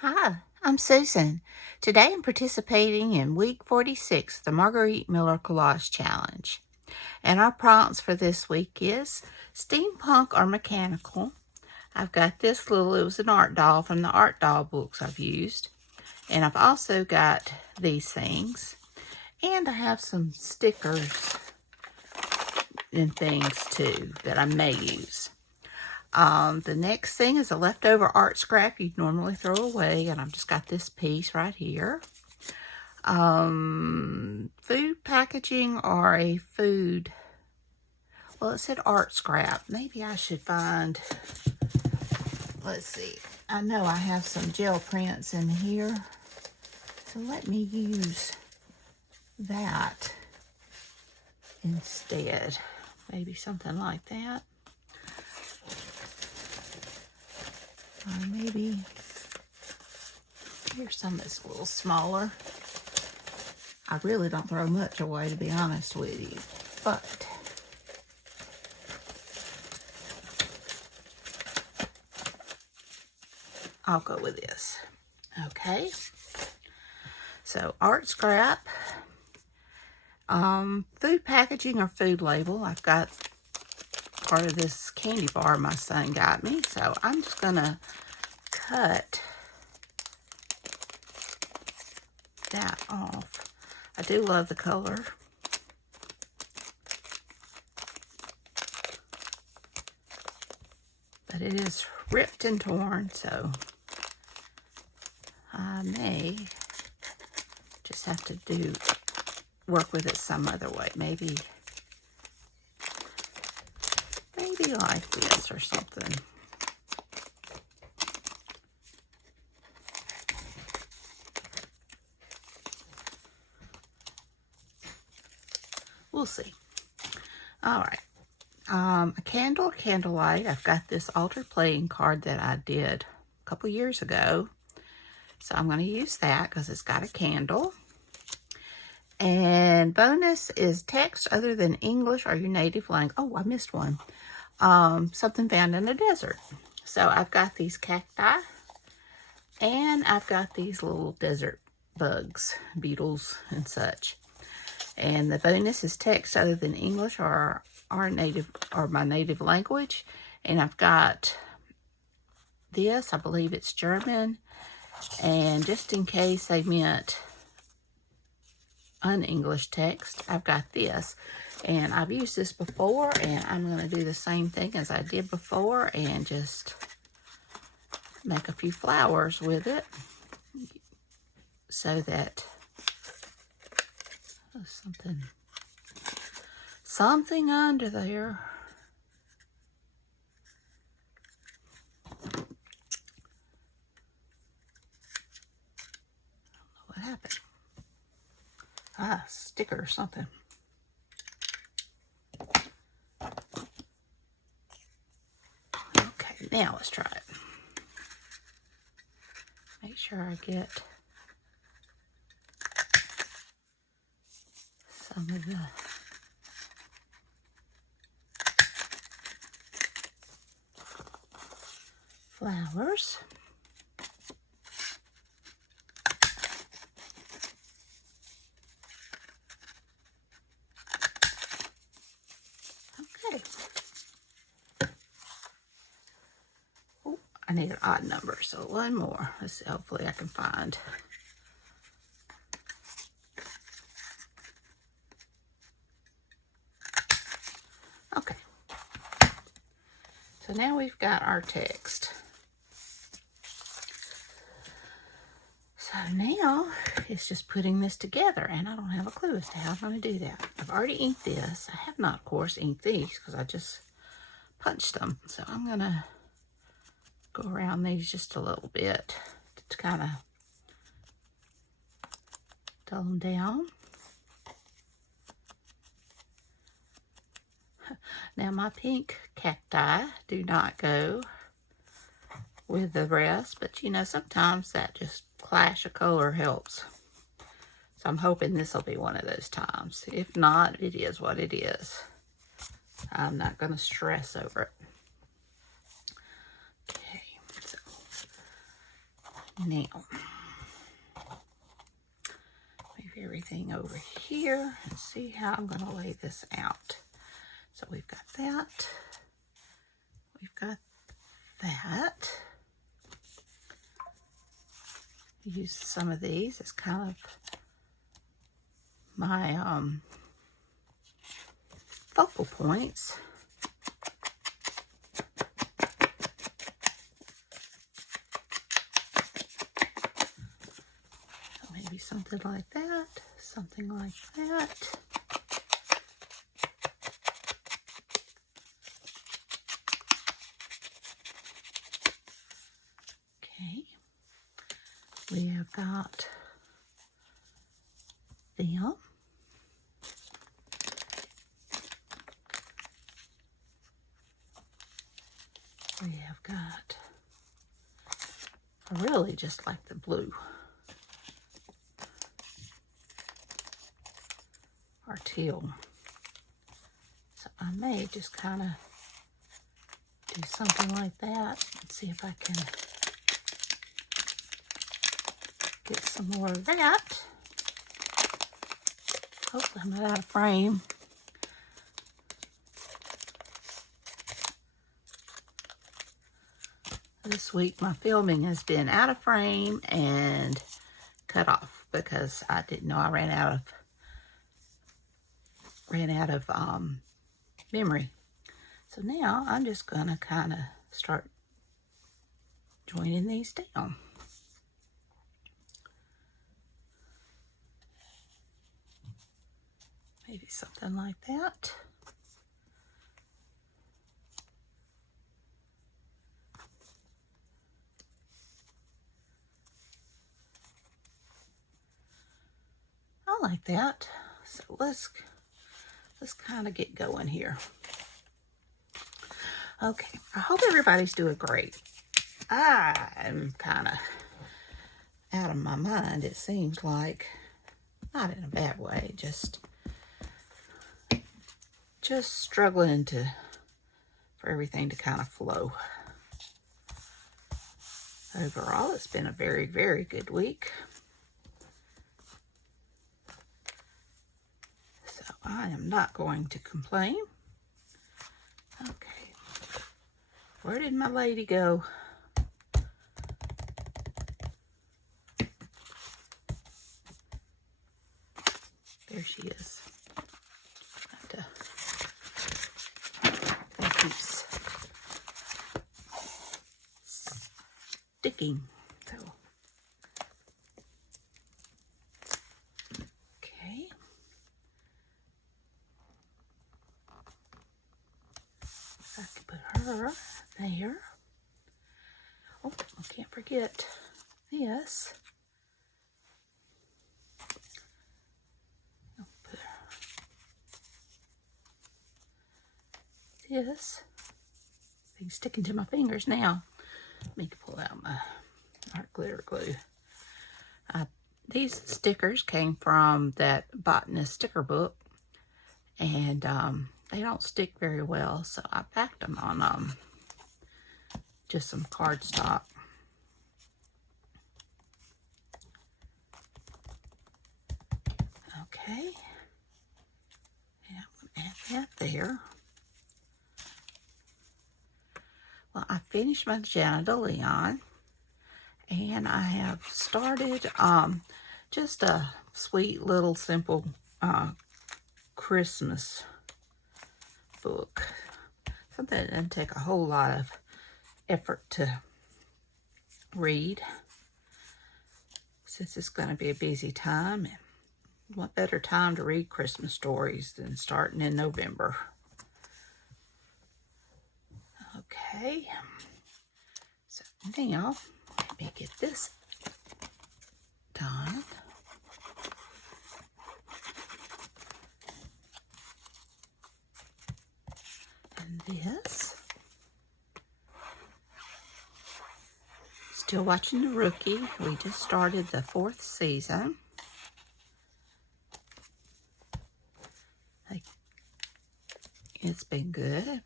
Hi, I'm Susan. Today I'm participating in week 46 of the Margarete Miller Collage Challenge. And our prompts for this week is steampunk or mechanical. I've got this it was an art doll from the art doll books I've used. And I've also got these things. And I have some stickers and things too that I may use. The next thing is a leftover art scrap you'd normally throw away, and I've just got this piece right here. Food packaging or a food, well, it said art scrap. Maybe I should find, let's see. I know I have some gel prints in here, so let me use that instead. Maybe something like that. Or maybe here's some that's a little smaller. I really don't throw much away, to be honest with you, but I'll go with this. Okay, so art scrap, food packaging or food label. I've got part of this candy bar my son got me, so I'm just gonna cut that off. I do love the color. But it is ripped and torn, so I may just have to work with it some other way. Maybe like this or something. We'll see. All right. A candle, candlelight. I've got this altered playing card that I did a couple years ago. So I'm going to use that because it's got a candle. And bonus is text other than English or your native language. Oh, I missed one. Something found in the desert. So I've got these cacti. And I've got these little desert bugs, beetles and such. And the bonus is text other than English or my native language. And I've got this, I believe it's German. And just in case they meant un-English text, I've got this. And I've used this before, and I'm going to do the same thing as I did before and just make a few flowers with it so that something under there. What happened? Sticker or something. Okay, now let's try it. Make sure I get some of the flowers. Okay. Oh, I need an odd number, so one more. Let's see, hopefully I can find. Okay. So now we've got our text. So now it's just putting this together, and I don't have a clue as to how I'm going to do that. I've already inked this. I have not, of course, inked these because I just punched them. So I'm going to go around these just a little bit to kind of dull them down. Now my pink cacti do not go with the rest, but you know, sometimes that just clash of color helps. So I'm hoping this will be one of those times. If not, it is what it is. I'm not going to stress over it. Okay, so Now, move everything over here and see how I'm going to lay this out. So we've got that. We've got that. Use some of these as kind of my focal points. So maybe something like that, something like that. Okay, we have got them. We have got, I really just like the blue or teal. So I may just kind of do something like that and see if I can get some more of that. Hopefully I'm not out of frame. This week my filming has been out of frame and cut off because I didn't know I ran out of memory. So now I'm just gonna kind of start joining these down. Maybe something like that. I like that. So let's kind of get going here. Okay, I hope everybody's doing great. I'm kind of out of my mind, it seems like. Not in a bad way, just struggling for everything to kind of flow. Overall, it's been a very, very good week. So I am not going to complain. Okay. Where did my lady go? There she is. That keeps sticking. So, okay. I can put her there. Oh, I can't forget this. This thing's sticking to my fingers now. Let me pull out my art glitter glue. These stickers came from that botanist sticker book, and they don't stick very well, so I packed them on just some cardstock. Okay, and I'm going to add that there. Well, I finished my Jana de Leon, and I have started just a sweet little simple Christmas book. Something that doesn't take a whole lot of effort to read, since it's going to be a busy time. And what better time to read Christmas stories than starting in November? Okay, so now let me get this done. And this. Still watching The Rookie. We just started the 4th season. It's been good.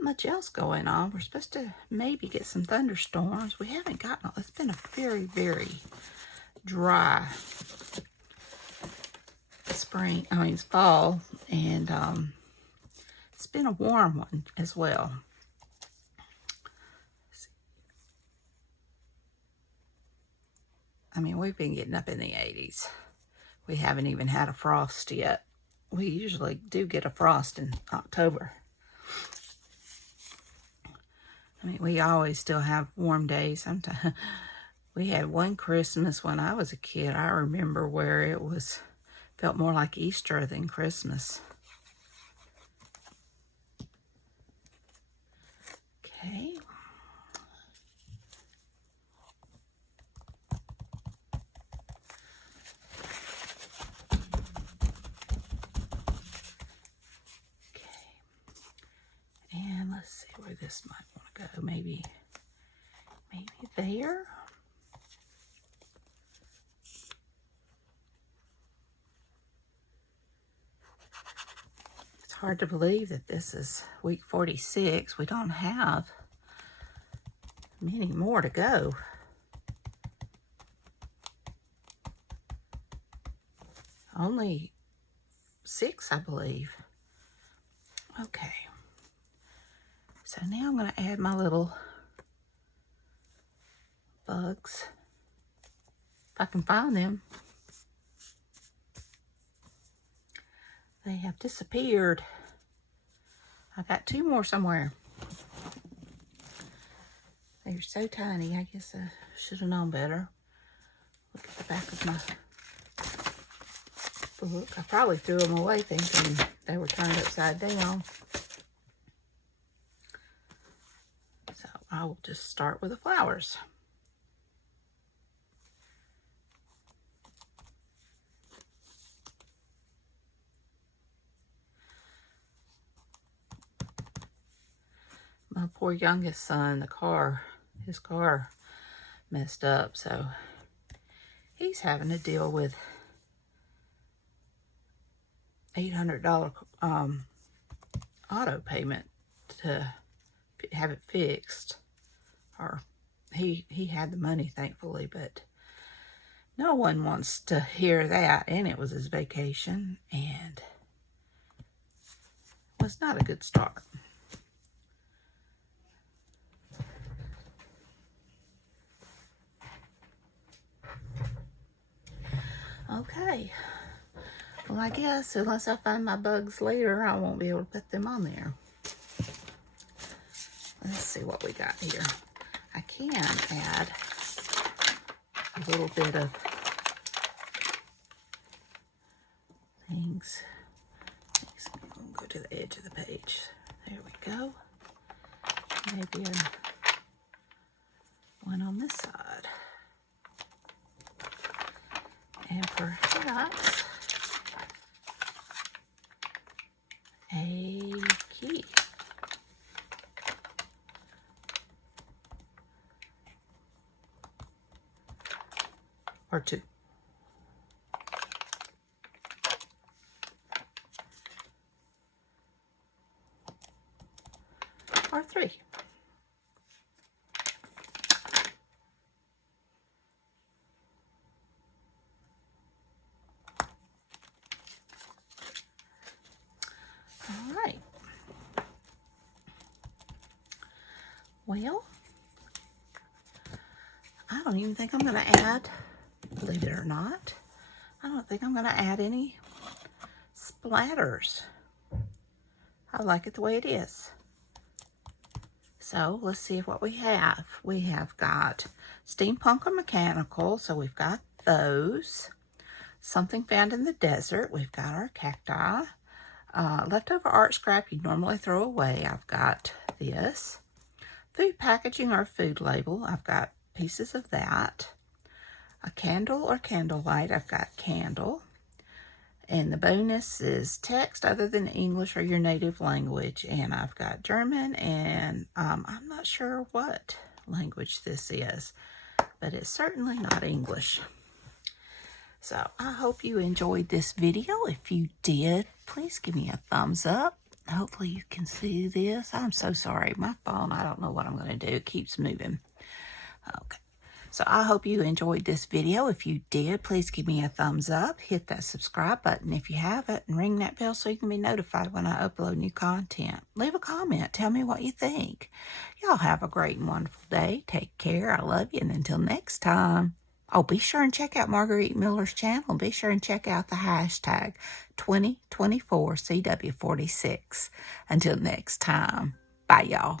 not much else going on. We're supposed to maybe get some thunderstorms. We haven't gotten, it's been a very, very dry it's fall, and it's been a warm one as well. I mean, we've been getting up in the 80s. We haven't even had a frost yet. We usually do get a frost in October. I mean, we always still have warm days. Sometimes we had one Christmas when I was a kid, I remember, where it felt more like Easter than Christmas. Okay. And let's see where this might want to go. Maybe there. It's hard to believe that this is week 46. We don't have many more to go. Only 6, I believe. Okay. So now I'm going to add my little bugs, if I can find them. They have disappeared. I got 2 more somewhere. They're so tiny. I guess I should have known better. Look at the back of my book. I probably threw them away thinking they were turned upside down. So I will just start with the flowers. My poor youngest son, his car messed up, so he's having to deal with $800 auto payment to have it fixed. Or he had the money, thankfully, but no one wants to hear that. And it was his vacation, and it was not a good start. Okay, well, I guess unless I find my bugs later, I won't be able to put them on there. Let's see what we got here. I can add a little bit of things. I'm going to go to the edge of the page. There we go. Maybe one on this side. And perhaps a key. Or 2. Or 3. All right. Well, I don't even think I'm going to add, believe it or not, I don't think I'm going to add any splatters. I like it the way it is. So let's see what we have. We have got steampunk or mechanical, so we've got those. Something found in the desert, we've got our cacti. Leftover art scrap you normally throw away, I've got this. Food packaging or food label, I've got pieces of that. A candle or candlelight, I've got candle. And the bonus is text other than English or your native language. And I've got German, and I'm not sure what language this is, but it's certainly not English. So I hope you enjoyed this video. If you did, please give me a thumbs up. Hopefully you can see this. I'm so sorry. My phone, I don't know what I'm going to do. It keeps moving. Okay. So I hope you enjoyed this video. If you did, please give me a thumbs up. Hit that subscribe button if you haven't, and ring that bell so you can be notified when I upload new content. Leave a comment. Tell me what you think. Y'all have a great and wonderful day. Take care. I love you. And until next time. Oh, be sure and check out Margarete Miller's channel. Be sure and check out the hashtag 2024CW46. Until next time. Bye, y'all.